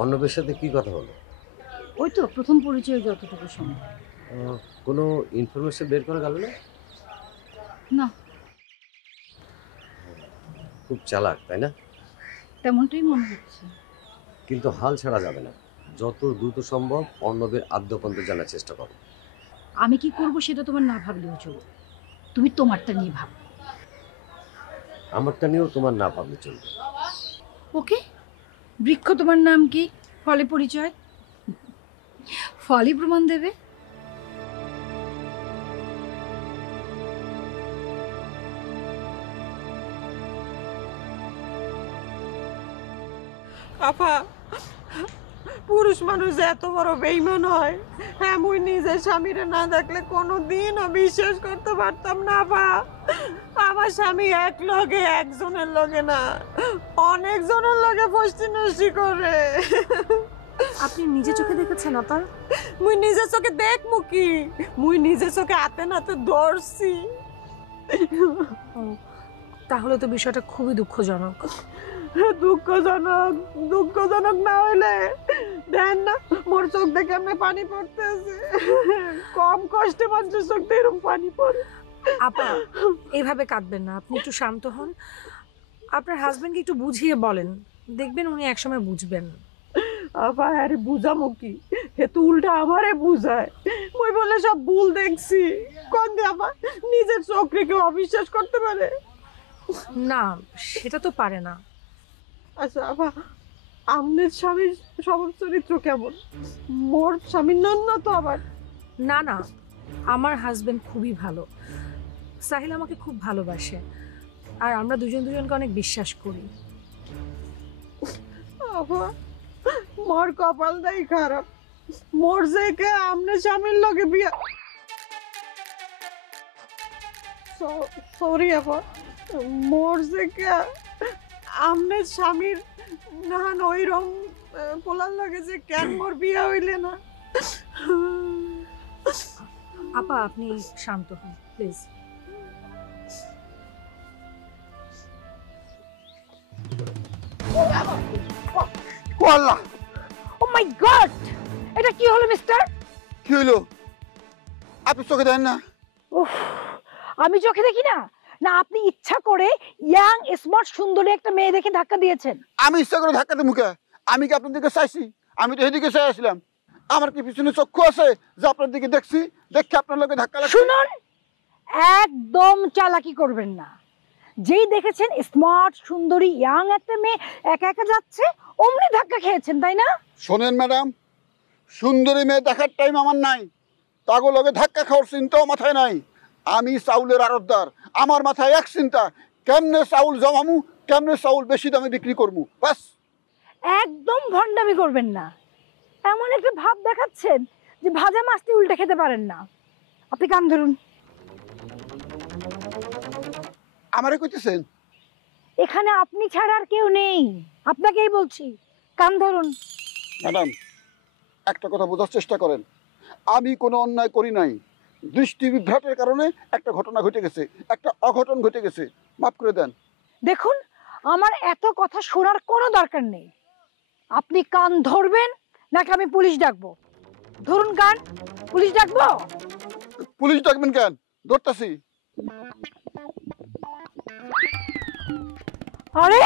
অর্ণবের সাথে কি কথা হলো? ওই তো প্রথম পরিচয়ে যতটুকু সম্ভব। কোনো ইনফরমেশন বের করা গেল না? না, খুব চালাক তাই না? তেমনটাই মনে হচ্ছে। কিন্তু হাল ছাড়া যাবে না, যত দ্রুত সম্ভব অর্ণবের আদ্যপন্ত জানার চেষ্টা করো। আমি কি করব সেটা তোমার না ভাবলেও চলবে, তুমি তোমারটা নিয়ে ভাবো। আমারটা নিয়েও তোমার না ভাবলে চলবে। ওকে, বৃক্ষ তোমার নাম কি, ফলে পরিচয়, ফলই প্রমাণ দেবে। আপা, পুরুষ মানুষ এত বড় বেইমান হয়, হ্যাঁ মুই নিজের স্বামীরে না দেখলে কোনোদিনও বিশ্বাস করতে পারতাম না। আপা, আমার স্বামী এক লগে একজনের লগে না, অনেকজনের লগে ফষ্টি নষ্টি করে। আপনি নিজে চোখে দেখেছেন আপা? মুই নিজের চোখে দেখমু কি, মুই নিজের চোখে হাতে নাতে ধরছি। তাহলে তো বিষয়টা খুবই দুঃখজনক। দুঃখজনক দুঃখজনক না হইলে দেন না মোর চোখ দেখে এমনি পানি পড়তেছে। কম কষ্টে মানুষের চোখ দিয়ে এরকম পানি পড়ে। আপা, এইভাবে কাঁদবেন না, আপনি একটু শান্ত হন। আপনার হাজবেন্ডকে একটু বুঝিয়ে বলেন, দেখবেন উনি একসময় বুঝবেন। আপা আরে বুঝামো কি, হে তো উল্টা আমারে বুঝায়। মই বলে সব ভুল দেখছি। কোন দিয়ে আপা নিজের চোখ রেখে অবিশ্বাস করতে পারে? না, সেটা তো পারে না। আচ্ছা আপা, আমনের স্বামীর স্বভাব চরিত্র কেমন? মোর স্বামীর নন না তো আবার? না না, আমার হাজবেন্ড খুবই ভালো। সাহিল আমাকে খুব ভালোবাসে, আর আমরা দুজন দুজনকে অনেক বিশ্বাস করি। আপা, মোর কপালটাই খারাপ, মোর যে কে আমনে স্বামীর লগে বিয়া। সরি আপা, মোর যে কে আমনে স্বামীর না ওইরকম পোলার লাগে যে কেন মোর বিয়া হইলে না। আপা, আপনি শান্ত হন please. Allah, O my god, এটা কি হলো মিস্টার? কি হইলো? আপনি চোখে দেন না? উফ, আমি চোখে দেখি না? না আপনি ইচ্ছা করে ইয়াং স্মার্ট সুন্দরী একটা মেয়ে দেখে ধাক্কা দিয়েছেন? আমি ইচ্ছা করে ধাক্কাতে মুখে? আমি কি আপনার দিকে চাইছি? আমি তো এদিকে চাই আসলাম। আমার কি পিছনে চক্ষু আছে যে আপনার দিকে দেখছি, দেখে আপনার লোকে ধাক্কা লাগছে? শুনুন, একদম চালাকি করবেন না। যেই দেখেছেন স্মার্ট সুন্দরী ইয়াং একটা মেয়ে একা একা যাচ্ছে, অমনি ধাক্কা খেয়েছেন, তাই না? শোনেন ম্যাডাম, সুন্দরী মেয়ে দেখার টাইম আমার নাই। তাগো লগে ধাক্কা খাওয়ার চিন্তাও মাথায় নাই। আমি চাউলের আড়তদার, আমার মাথায় এক চিন্তা, কেমনে চাউল জমামু, কেমনে চাউল বেশি দামে বিক্রি করবো, বাস। একদম ভণ্ডামি করবেন না। এমন একটা ভাব দেখাচ্ছেন যে ভাজা মাছটি উল্টে খেতে পারেন না। আপনি কান ধরুন। আমারে কইতেছেন? এখানে আপনি ছাড়া আর কেউ নেই, আপনাকেই বলছি, কান ধরুন। ম্যাডাম, একটা কথা বোঝার চেষ্টা করেন, আমি কোনো অন্যায় করি নাই। দৃষ্টি বিভ্রাটের কারণে একটা ঘটনা ঘটে গেছে, একটা অঘটন ঘটে গেছে, মাফ করে দেন। দেখুন, আমার এত কথা শোনার কোনো দরকার নেই। আপনি কান ধরবেন নাকি আমি পুলিশ ডাকবো? ধরুন কান, পুলিশ ডাকবো? পুলিশ ডাকবেন কেন? ধরতাছি। আরে